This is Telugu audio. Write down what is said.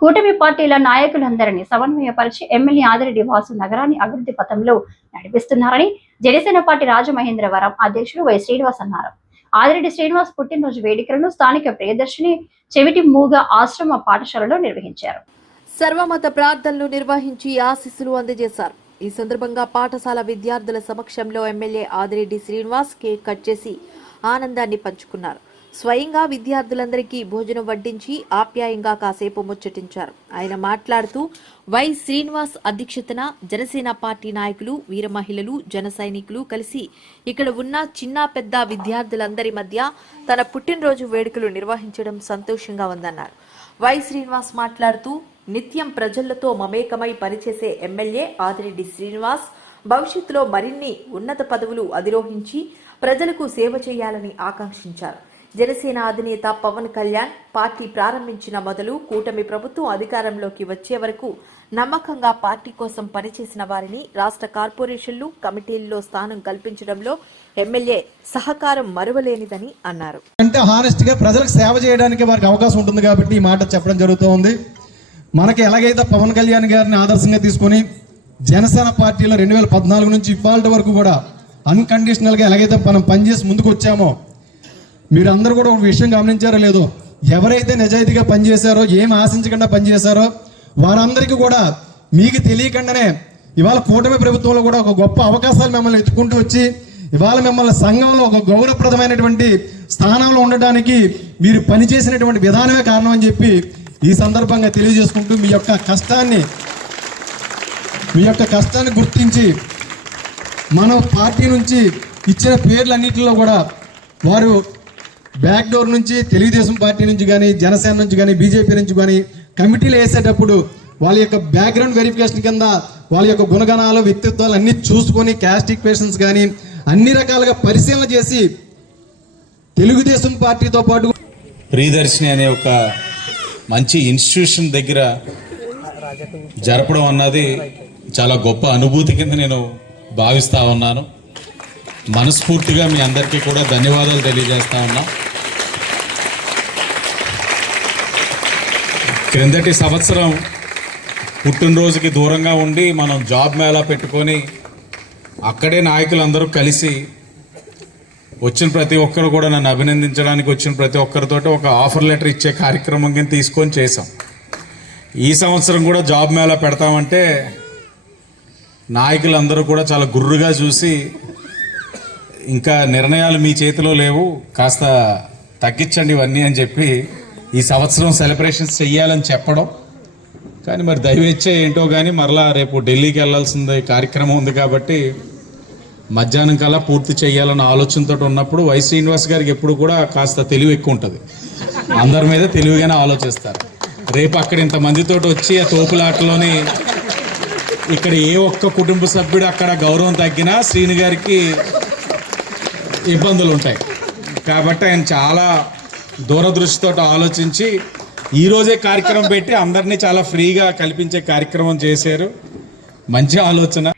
కూటమి పార్టీల నాయకులందరినీ సమన్వయపరిచి ఎమ్మెల్యే ఆదిరెడ్డి వాసు నగరాన్ని అభివృద్ధి పథంలో నడిపిస్తున్నారని జనసేన పార్టీ రాజమహేంద్రవరం అధ్యక్షుడు వై శ్రీనివాస్ అన్నారు. ఆదిరెడ్డి శ్రీనివాస్ పుట్టినరోజు వేడుకలను స్థానిక ప్రియదర్శిని చెవిటి మూగ ఆశ్రమ పాఠశాలలో నిర్వహించారు. సర్వమత ప్రార్థనలు నిర్వహించి ఆశీస్సులు అందజేశారు. ఈ సందర్భంగా పాఠశాల విద్యార్థుల సమక్షంలో MLA Adireddy Srinivas cake cut చేసి ఆనందాన్ని పంచుకున్నారు. స్వయంగా విద్యార్థులందరికీ భోజనం వడ్డించి ఆప్యాయంగా కాసేపు ముచ్చటించారు. ఆయన మాట్లాడుతూ వై శ్రీనివాస్ అధ్యక్షతన జనసేన పార్టీ నాయకులు, వీర మహిళలు, జన సైనికులు కలిసి ఇక్కడ ఉన్న చిన్న పెద్ద విద్యార్థులందరి మధ్య తన పుట్టినరోజు వేడుకలు నిర్వహించడం సంతోషంగా ఉందన్నారు. వై శ్రీనివాస్ మాట్లాడుతూ నిత్యం ప్రజలతో మమేకమై పనిచేసే ఎమ్మెల్యే ఆదిరెడ్డి శ్రీనివాస్ భవిష్యత్తులో మరిన్ని ఉన్నత పదవులు అధిరోహించి ప్రజలకు సేవ చేయాలని ఆకాంక్షించారు. జనసేన అధినేత పవన్ కళ్యాణ్ పార్టీ ప్రారంభించిన మొదలు కూటమి ప్రభుత్వం అధికారంలోకి వచ్చే వరకు నమ్మకంగా పార్టీ కోసం పనిచేసిన వారిని రాష్ట్ర కార్పొరేషన్లు, కమిటీల్లో స్థానం కల్పించడంలో ఎమ్మెల్యే సహకారం మరువలేనిదని అన్నారు. అంటే హానెస్ట్ గా ప్రజలకు సేవ చేయడానికి వారికి అవకాశం ఉంటుంది కాబట్టి ఈ మాట చెప్పడం జరుగుతోంది. మనకి ఎలాగైతే పవన్ కళ్యాణ్ గారిని ఆదర్శంగా తీసుకొని జనసేన పార్టీలో 2014 నుంచి ఇవాళ వరకు కూడా అన్కండిషనల్ గా ఎలాగైతే మనం పనిచేసి ముందుకు వచ్చామో, మీరు అందరూ కూడా ఒక విషయం గమనించారో లేదో, ఎవరైతే నిజాయితీగా పనిచేశారో, ఏం ఆశించకుండా పనిచేశారో వారందరికీ కూడా మీకు తెలియకుండానే ఇవాళ కూటమి ప్రభుత్వంలో కూడా ఒక గొప్ప అవకాశాలు మిమ్మల్ని ఎత్తుకుంటూ వచ్చి ఇవాళ మిమ్మల్ని సంఘంలో ఒక గౌరవప్రదమైనటువంటి స్థానంలో ఉండడానికి మీరు పనిచేసినటువంటి విధానమే కారణం అని చెప్పి ఈ సందర్భంగా తెలియజేసుకుంటూ మీ యొక్క కష్టాన్ని గుర్తించి మన పార్టీ నుంచి ఇచ్చిన పేర్లన్నింటిలో కూడా వారు బ్యాక్ డోర్ నుంచి తెలుగుదేశం పార్టీ నుంచి కానీ, జనసేన నుంచి కానీ, బీజేపీ నుంచి కానీ కమిటీలు వేసేటప్పుడు వాళ్ళ యొక్క బ్యాక్గ్రౌండ్ వెరిఫికేషన్ కింద వాళ్ళ యొక్క గుణగణాలు, వ్యక్తిత్వాలు అన్ని చూసుకొని క్యాస్ట్ ఈక్వేషన్స్ కానీ అన్ని రకాలుగా పరిశీలన చేసి తెలుగుదేశం పార్టీతో పాటు ప్రియదర్శిని అనే ఒక మంచి ఇన్స్టిట్యూషన్ దగ్గర జరపడం అన్నది చాలా గొప్ప అనుభూతి కింద నేను భావిస్తా ఉన్నాను. మనస్ఫూర్తిగా మీ అందరికీ కూడా ధన్యవాదాలు తెలియజేస్తా ఉన్నా. క్రిందటి సంవత్సరం పుట్టినరోజుకి దూరంగా ఉండి మనం జాబ్ మేళా పెట్టుకొని అక్కడే నాయకులందరూ కలిసి వచ్చిన ప్రతి ఒక్కరు కూడా నన్ను అభినందించడానికి వచ్చిన ప్రతి ఒక్కరితోటి ఒక ఆఫర్ లెటర్ ఇచ్చే కార్యక్రమం కింద తీసుకొని చేసాం. ఈ సంవత్సరం కూడా జాబ్ మేళా పెడతామంటే నాయకులందరూ కూడా చాలా గుర్రుగా చూసి ఇంకా నిర్ణయాలు మీ చేతిలో లేవు, కాస్త తగ్గించండి ఇవన్నీ అని చెప్పి ఈ సంవత్సరం సెలబ్రేషన్స్ చెయ్యాలని చెప్పడం. కానీ మరి దయవేచ్చే ఏంటో కానీ మరలా రేపు ఢిల్లీకి వెళ్ళాల్సింది కార్యక్రమం ఉంది కాబట్టి మధ్యాహ్నం కల్లా పూర్తి చేయాలన్న ఆలోచనతో ఉన్నప్పుడు వై శ్రీనివాస్ గారికి ఎప్పుడు కూడా కాస్త తెలివి ఎక్కువ ఉంటుంది. అందరి మీద తెలివిగానే ఆలోచిస్తారు. రేపు అక్కడ ఇంతమందితో వచ్చి ఆ తోపులాటలోని ఇక్కడ ఏ ఒక్క కుటుంబ సభ్యుడు అక్కడ గౌరవం తగ్గినా శ్రీని గారికి ఇబ్బందులు ఉంటాయి. కాబట్టి ఆయన చాలా దూరదృష్టితో ఆలోచించి ఈరోజే కార్యక్రమం పెట్టి అందరినీ చాలా ఫ్రీగా కల్పించే కార్యక్రమం చేశారు. మంచి ఆలోచన.